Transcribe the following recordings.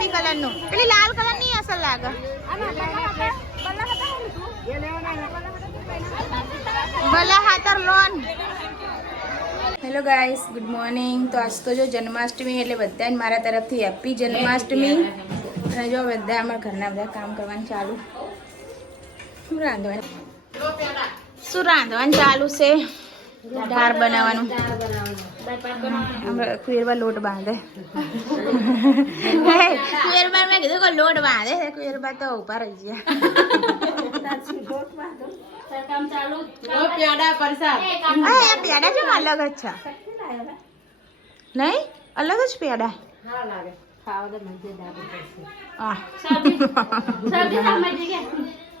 ગુલાબી કલરનું પેલી લાલ કલરની અસર લાગે. ભલા હાતર લોન. હેલો ગાઈસ ગુડ મોર્નિંગ તો આજ તો જો જન્માષ્ટમી એટલે બધાને મારા તરફથી હેપી જન્માષ્ટમી. અને જો બધા અમારા ઘરના બધા કામ કરવાનું ચાલુ. શું રાંધવાનું? શું રાંધવાનું ચાલુ છે? દાળ બનાવવાનું. કુયરબા લોટ બાંધે. કુયરબા મેં કીધું કે લોટ બાંધે. છે કુયરબા તો ઊભા રહી ગયા. પેડા કેમ અલગ જ છે? નહીં? અલગ જ પેડા?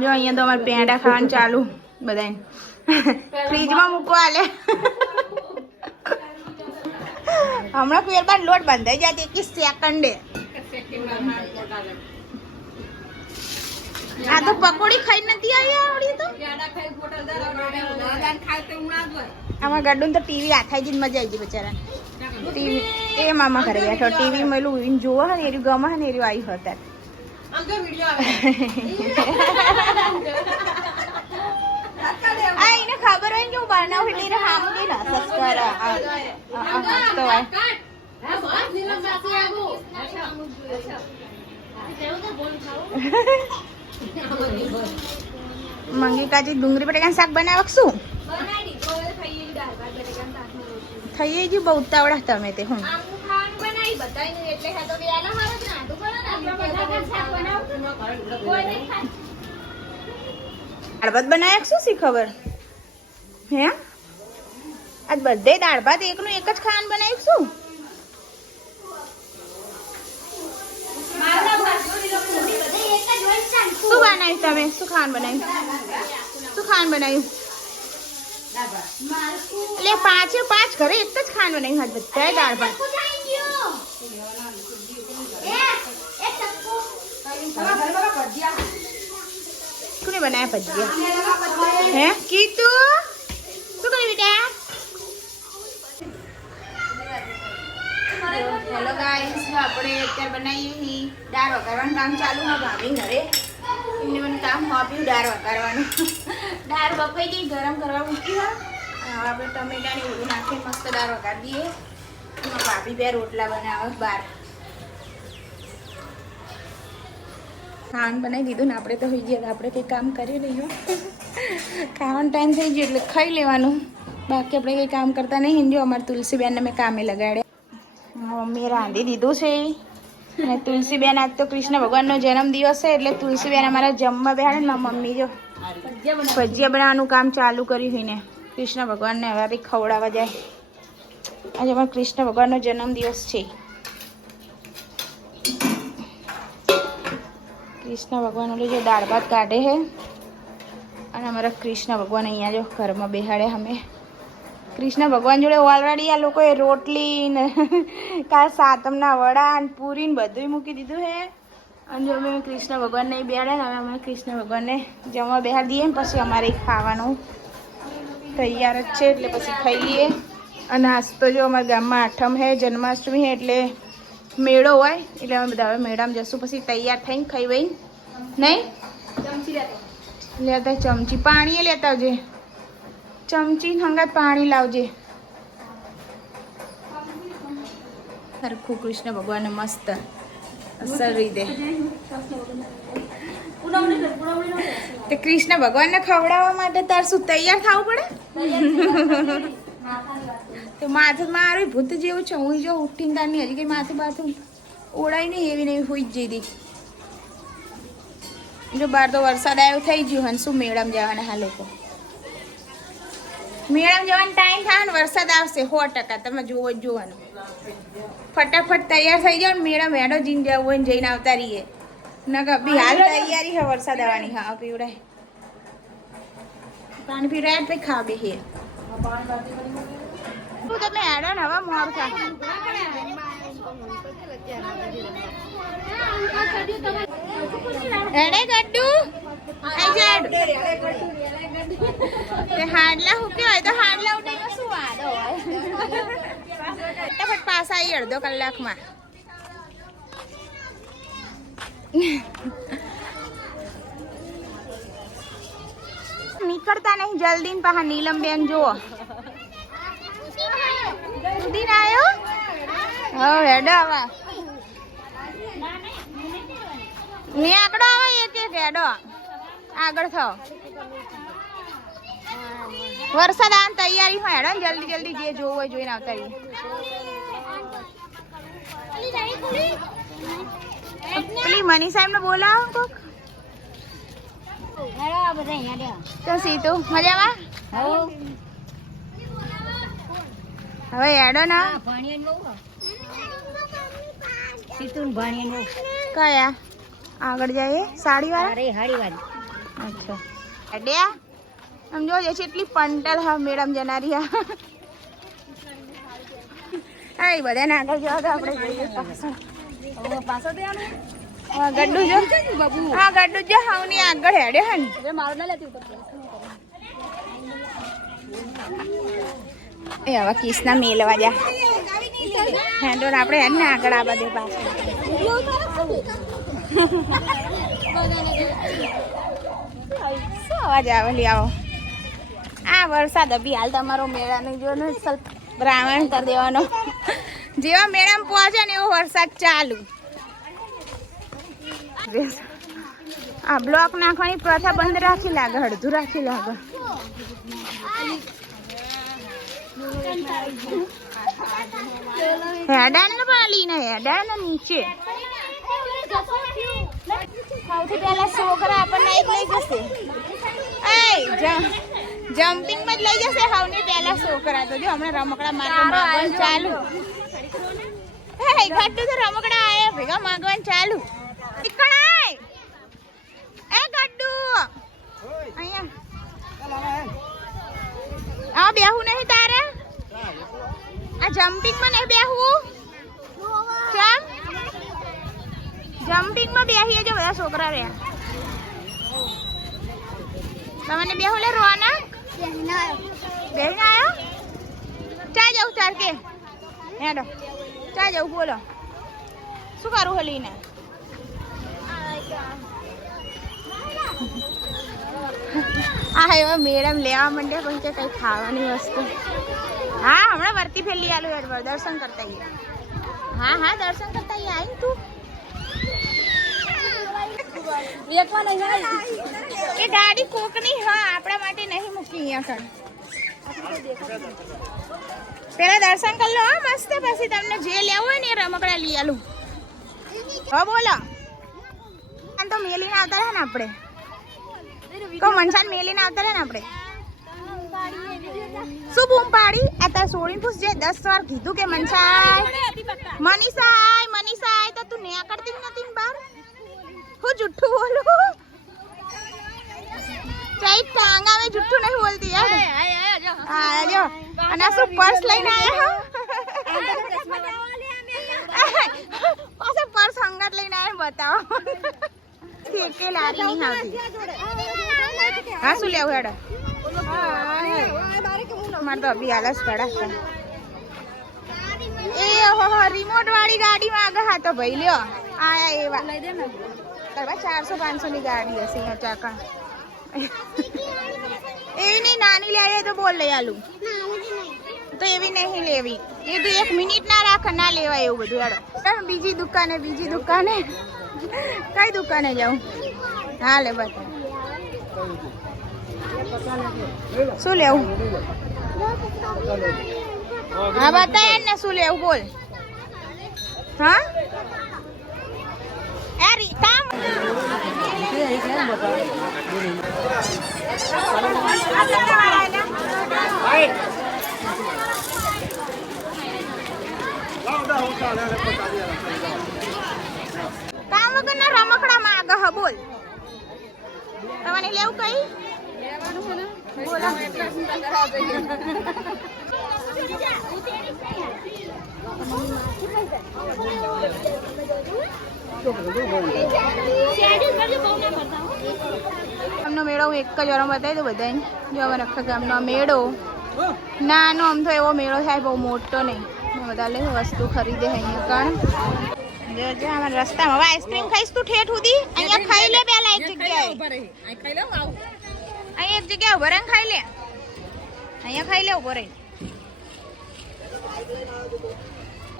જો અહીંયા તો અમારે પેંડા ખાવાનું ચાલુ. બધાને ફ્રીજમાં મૂકવા આલે. હમણાં કુયર બાદ લોટ બંધાઈ જાય એક સેકન્ડે. આ તો પકોડી ખાઈ નથી આવી આવડી તો? આમાં ગાડું તો ટીવી આથાઈ જઈને મજા આવી ગઈ બચારા ટીવી એ મામા ઘરે બેઠો. ટીવી મળ્યું ઈન જોવો ને એર્યું ગમા ને એર્યું આવી. હતા આ એને ખબર હોય ને હું બનાવું એટલે હામું ને સસ્કર તો હોય ડુંગળી બટેકાનું શાક બનાવક શું થઈ ગયું બહુ ઉતાવળા તમે તે હું હળવદ ભાત શું શી ખબર હે? આજ બધે દાળ ભાત એકનું એક જ ખાવાનું બનાવીશું? શું શું બનાવ્યું તમે? શું ખાવાનું બનાવ્યું? શું ખાવાનું બનાવ્યું? એટલે પાંચે પાંચ ઘરે એક જ ખાવાનું બનાવ્યું. હાથ બધાએ દાળ ભાત. કોને બનાવ્યા ભજીયા? હે? કીધું? શું કર્યું બેટા હેલો ગાઈસ આપણે અત્યારે બનાવીએ દાળ વઘારવાનું કામ ચાલુ. હા ભાભી ઘરે. એમને મને કામ આપ્યું દાળ વઘારવાનું. દાળ બફાઈ ગઈ ગરમ કરવા મૂકી હા આપણે ટમેટાની ઓલું નાખી મસ્ત દાળ વઘારી દઈએ. એમાં ભાભી બે રોટલા બનાવે બહાર. ખાવાનું બનાવી દીધું ને આપણે તો હોઈ ગયા. આપણે કંઈ કામ કરી નહીં ખાવાનો ટાઈમ થઈ ગયો એટલે ખાઈ લેવાનું. બાકી આપણે કંઈ કામ કરતા નહીં. જો અમારે તુલસીબેનને મેં કામે લગાડ્યા. મમ્મીએ રાંધી દીધું છે. અને તુલસીબેન આજ તો કૃષ્ણ ભગવાનનો જન્મદિવસ છે એટલે તુલસીબેન અમારા જમવા બેહાડે ને મમ્મી જો. ભજીયા બનાવવાનું કામ ચાલુ કર્યું હોય ને કૃષ્ણ ભગવાનને હવે ખવડાવવા જાય. આજે અમારા કૃષ્ણ ભગવાનનો જન્મદિવસ છે. કૃષ્ણ ભગવાન ઓલું જો દાળ ભાત કાઢે છે. અને અમારા કૃષ્ણ ભગવાન અહીંયા જો ઘરમાં બેહાડે અમે. કૃષ્ણ ભગવાન જોડે ઓલરેડી આ લોકોએ રોટલી ને કાલ સાતમના વડા ને પૂરી ને બધું મૂકી દીધું છે અને જો અમે કૃષ્ણ ભગવાનને બેહાડે ને હવે અમે કૃષ્ણ ભગવાનને જમવા બેહાડી દઈએ ને પછી અમારે ખાવાનું તૈયાર જ છે એટલે પછી ખાઈ લઈએ. અને આજ તો જો અમારા ગામમાં આઠમ હે, જન્માષ્ટમી હે એટલે મેળો હોય. એટલે અમે બધા હવે મેળામાં જશું. પછી તૈયાર થઈને ખાઈ વઈ નહીં? લેતા ચમચી. પાણી લેતા આવજે. ચમચી હંગાત પાણી લાવજે. સરખું કૃષ્ણ ભગવાન મસ્ત તે કૃષ્ણ ભગવાનને ખવડાવવા માટે તાર શું તૈયાર થવું પડે? તો માથે મારું ભૂત જેવું છે. હું જો ઉઠીને તારની હજી કઈ માથું બાથું ઓળાય નહીં એવી ને એવી હોઈ જ જઈ જો બહાર તો વરસાદ આવ્યો થઈ ગયો અને શું મેળામાં જવાના હા લોકો? મેળામાં જવાનો ટાઈમ થાય ને વરસાદ આવશે સો ટકા. તમે જોવો જ જોવાનું. ફટાફટ તૈયાર થઈ જાઓ ને મેળા મેળો જીને જવું હોય ને જઈને આવતા રહીએ. નકર બી હાલ તૈયારી છે વરસાદ આવવાની. હા પીવડાય. પાણી પીવડાય પછી ખાવા બેસીએ. શું તમે હેડો ને હવા મોર થાય એડે ગડ્ડુ આઈ જાડ તે હાડલા હું કે તો હાડલા ઉડાઈ શું વાડો હોય ફટાફટ પાસ આવી અડધો કલાકમાં નીકળતા નહીં જલ્દી ને પાછા નીલમબેન જુઓ સુધી આવ્યો હવે હેડો આવા ને આકડો આવે એક એક આગળ થાવ વરસાદ આમ તૈયારી હોય હેડો જલ્દી જલ્દી જે જોવું હોય જોઈને આવતા રહીએ. પેલી મનીષા એમને બોલાવો કોક. તો સીતુ મજામાં? હવે હેડો ના. કયા? આગળ જઈએ? સાડી વાળી અચ્છા. અડ્યા આમ જો છે એટલી પંટલ હા મેડમ જનારી હા હા એ બધાને આગળ જવા તો આપણે જઈએ પાછળ હા ગડ્ડુ જો. હા ગડ્ડુ જો હાવની આગળ હેડ્યો હે ને. એ કિસના મેલવા જા. હેડો આપણે હેડ ને આગળ આ બધે પાછળ શું અવાજ આવે આવો? આ વરસાદ અભી હાલ તમારો મેળાનો જો ને બ્રાહ્મણ કરી દેવાનો. જેવા મેળામાં પહોંચે ને એવો વરસાદ ચાલુ. આ બ્લોક નાખવાની પ્રથા બંધ રાખી લાગે, અડધું રાખી લાગે. હેડાને પણ લઈને હેડાને નીચે. સૌથી પહેલા છોકરા આપણને એક લઈ જશે. એ જમ્પિંગમાં જ લઈ જશે સૌથી પહેલા છોકરા. તો જો હમણાં રમકડા મારવાનું ચાલુ. હે ઘટ્ટુ તો રમકડા આયા ભેગા માંગવાનું ચાલુ. નીકળાય એ ઘટ્ટુ અહીંયા. આ બેહું નહીં તારે? આ જમ્પિંગમાં નહીં બેહવું કેમ બેહીએ જો બધા છોકરા રહ્યા તમને બેહુ લે રોવાના બેહીને આવ્યો ચા જવું તાર કે? હેડો. ચા જવું, બોલો. શું કરું હલીને આ એવા મેડમ લેવા માંડ્યા પણ કે કઈ ખાવાની વસ્તુ. હા, હમણાં વર્તી ફેલી આલું દર્શન કરતા હા હા, દર્શન કરતા આઈએ નહીં તું એ ગાડી કોકની, હા, આપણા માટે નહીં મૂકી અહીંયા કણ. પેલા દર્શન કરી લો મસ્ત. પછી તમને જે લેવું હોય ને એ રમકડા લઈ આલું. હા, બોલો. આમ તો મેલીને આવતા રહે ને આપણે. તો મનસાન મેલીને આવતા રહે ને આપણે. શું બૂમ પાડી? આ સોળી પૂછ જે દસ વાર કીધું કે મનસાય મનીષાય મનીષાય તો તું ન્યા કરતી જ નથી હું જુઠ્ઠું બોલું ચાઈ ટાંગ આવે જુઠ્ઠું નહીં બોલતી યાર હા જો અને આ શું પર્સ લઈને આયા પાસે પર્સ હંગાત લઈને આયા બતાવો કે લારી નહીં આવતી હા શું લેવું હેડો મારે તો અભી આલસ કડા એ હો રિમોટ વાળી ગાડીમાં આગળ હા તો ભાઈ લ્યો આયા એવા તારા ચારસો પાંચસોની ગાડી હશે અહીંયા ચાકણ નહીં નાની લેવી તો બોલ લઈ આલું. તો એવી નહીં લેવી. એ તો એક મિનિટ ના રાખ, ના લેવાય એવું બધું. હેડો. બીજી દુકાને બીજી દુકાને. કઈ દુકાને જાઉં? હા, લે બતા શું લેવું? હા, બતાય ને શું લેવું, બોલ. હા? કામ વગરના રમકડામાં આગળ હા બોલ તમારે લેવું કઈ બોલો ગામનો મેળો હું એક જ વારમાં બતાવી દઉં બધાને. જો અમારા આખા ગામનો મેળો. નાનો આમ તો એવો મેળો થાય બહુ મોટો નહીં. બધા લે વસ્તુ ખરીદે અહીંયા કારણ જો જો આમાં રસ્તામાં. હવે આઈસ્ક્રીમ ખાઈશ તું ઠેઠ સુધી? અહીંયા ખાઈ લે એક જગ્યાએ. અહીંયા એક જગ્યાએ ઊભા રહીને ખાઈ લે. અહીંયા ખાઈ લે ઊભો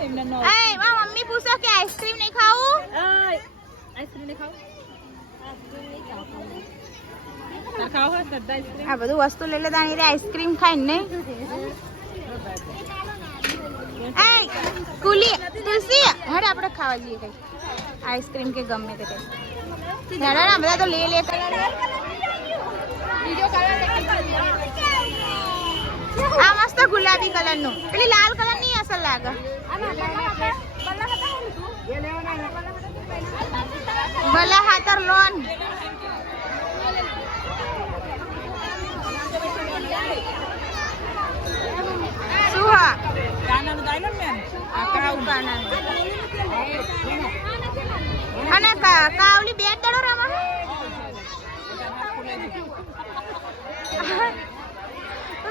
એય મારી મમ્મી પૂછો કે આઈસ્ક્રીમ નહીં ખાવું? આ બધું વસ્તુ લઈ લે રે આઈસ્ક્રીમ કુલી તુલસી હડ આપણે ખાવા જઈએ કઈ આઈસ્ક્રીમ કે ગમે તે કઈ ના ના બધા તો લે. લે આ મસ્ત ગુલાબી કલરનું પેલી લાલ કલરની અસર લાગે. ભલા હાતર લોન શું હા કાનન. અને કાવલી બે દડો રમા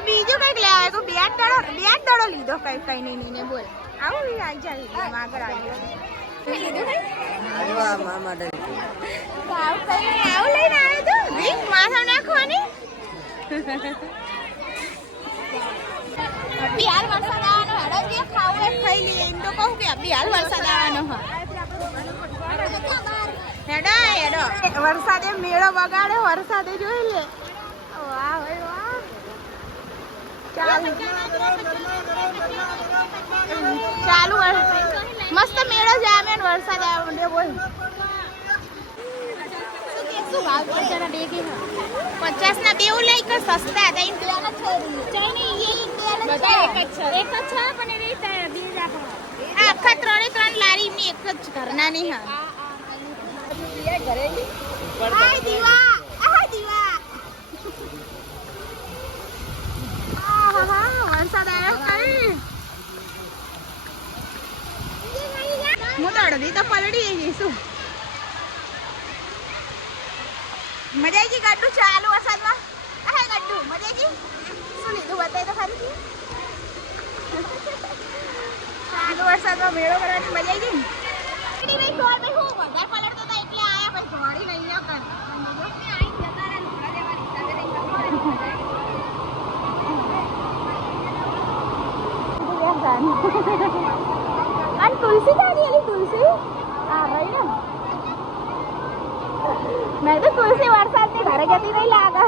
બીજું કંઈક લેવાય તો બે દડો બે દડો લીધો કઈ કઈ નહીં ને બોલ. આવું આવી જાય લીધું, આગળ વરસાદ મેળો બગાડે વરસાદે જોઈ લે. વાહ ચાલુ ચાલુ વર- મસ્ત મેળો જામે ને વરસાદ આવે મને બોલ શું ભાવ છે જરા દેખે પચાસ ના બેવ લઈ કે સસ્તા હતા ઈન પેલા ચાઈ ને ઈ ઈ પેલા બધા એક જ છે એક જ છે પણ એની બે આ આખા ત્રણે ત્રણ લારી એમની એક જ ઘરના નહીં હા હાય દીવા આહા દીવા આહાહા, વરસાદ આવ્યો કઈ હું તો અડધી તો પલળી ગઈ શું મજા આવી ગઈ ગડ્ડુ ચાલુ વરસાદમાં હા ગડ્ડુ મજા આવી ગઈ શું લીધું બતાવી તો ખરી તું? ચાલુ વરસાદમાં મેળો કરવાની મજા આવી ગઈ ને? પલળી ભાઈ હું વધારે પલળતો હતા એટલે આયા ભાઈ ધોળી નહીં આવ્યો અને તુલસી તારી એલી તુલસી? આ રહી ને. મેં તો તુલસી વરસાદની ઘરે જતી રહી લાગે.